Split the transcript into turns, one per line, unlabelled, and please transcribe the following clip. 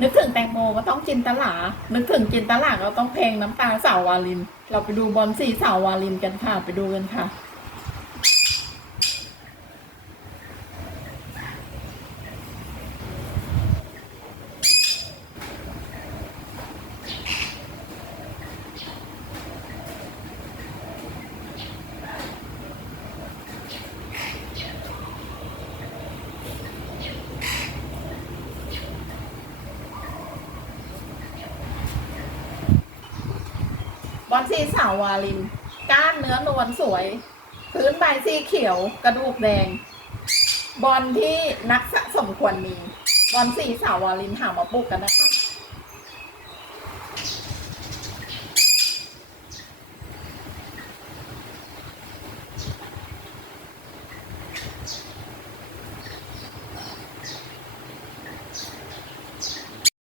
นึกถึงแตงโมก็ต้องจินตลา นึกถึงจินตลาก็ต้องเพลงน้ำตาสาววาลิน เราไปดูบอลสีสาววาลินกันค่ะ ไปดูกันค่ะ บอลสีสาววาลิน ก้านเนื้อนวลสวย พื้นใบสีเขียวกระดูกแดง บอลที่นักสะสมควรมี บอลสีสาววาลินหามาปลูกกันนะคะ